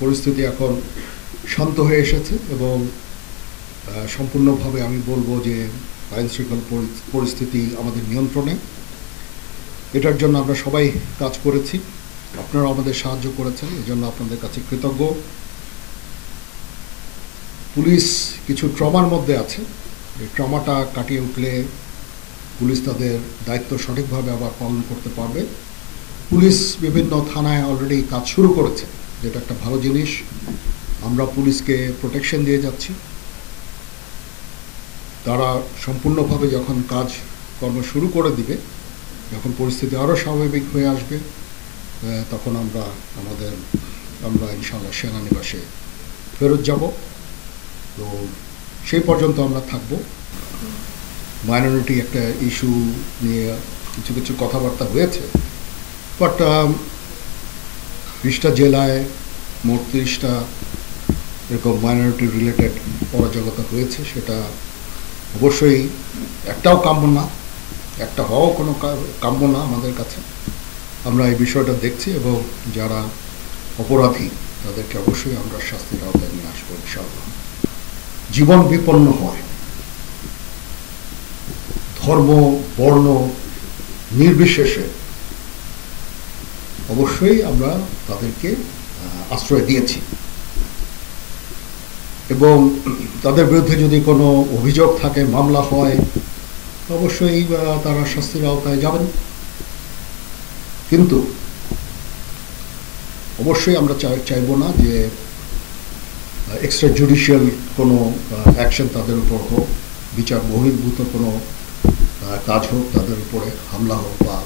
পরিস্থিতি এখন শান্ত হয়ে এসেছে এবং সম্পূর্ণভাবে আমি বলবো যে আইন শৃঙ্খলা পরিস্থিতি আমাদের নিয়ন্ত্রণে। এটার জন্য আমরা সবাই কাজ করেছি, আপনারা আমাদের সাহায্য করেছেন, এজন্য আপনাদের কাছে কৃতজ্ঞ। পুলিশ কিছু ট্রমার মধ্যে আছে, এই ট্রমাটা কাটিয়ে উঠলে পুলিশ তাদের দায়িত্ব সঠিকভাবে আবার পালন করতে পারবে। পুলিশ বিভিন্ন থানায় অলরেডি কাজ শুরু করেছে, যেটা একটা ভালো জিনিস। আমরা পুলিশকে প্রোটেকশন দিয়ে যাচ্ছি। তারা সম্পূর্ণভাবে যখন কাজ কর্ম শুরু করে দিবে, যখন পরিস্থিতি আরও স্বাভাবিক হয়ে আসবে, তখন আমরা ইনশাআল্লাহ সেনানিবাসে ফেরত যাব। তো সেই পর্যন্ত আমরা থাকব। মাইনরিটি একটা ইস্যু নিয়ে কিছু কিছু কথাবার্তা হয়েছে, বাট 20টা জেলায় মোট 30টা এরকম মাইনরিটি রিলেটেড অরাজকতা হয়েছে। সেটা অবশ্যই একটাও কাম্য না, একটা হওয়াও কোনো কাম্য না আমাদের কাছে। আমরা এই বিষয়টা দেখছি এবং যারা অপরাধী তাদেরকে অবশ্যই আমরা শাস্তির আওতায় নিয়ে আসবো ইনশাআল্লাহ। জীবন বিপন্ন হয়, ধর্ম বর্ণ নির্বিশেষে অবশ্যই আমরা তাদেরকে আশ্রয় দিয়েছি এবং তাদের বিরুদ্ধে যদি কোনো অভিযোগ থাকে, মামলা হয়, অবশ্যই তারা শাস্তির আওতায় যাবেন। কিন্তু অবশ্যই আমরা চাইব না যে এক্সট্রা জুডিশিয়াল কোনো অ্যাকশন তাদের উপর হোক, বিচার বহির্ভূত কোনো কাজ হোক, তাদের উপরে হামলা হোক, বা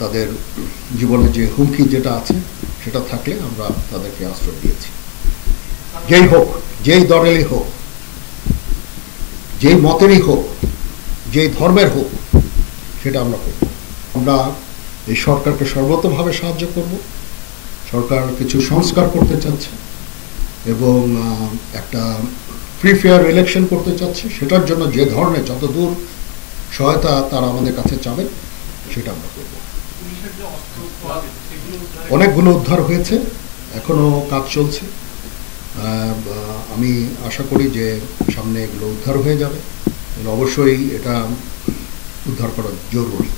তাদের জীবনে যে হুমকি যেটা আছে সেটা থাকলে আমরা তাদেরকে আশ্রয় দিয়েছি। যেই হোক, যেই দলেরই হোক, যেই মতেরই হোক, যেই ধর্মের হোক, সেটা আমরা করব। আমরা এই সরকারকে সর্বতভাবে সাহায্য করব। সরকার কিছু সংস্কার করতে চাচ্ছে এবং একটা ফ্রি ফেয়ার ইলেকশন করতে চাচ্ছে। সেটার জন্য যে ধরনের যতদূর সহায়তা তারা আমাদের কাছে চাবেন সেটা আমরা করব। অনেকগুলো উদ্ধার হয়েছে, এখনো কাজ চলছে। আমি আশা করি যে সামনে এগুলো উদ্ধার হয়ে যাবে। অবশ্যই এটা উদ্ধার করা জরুরি।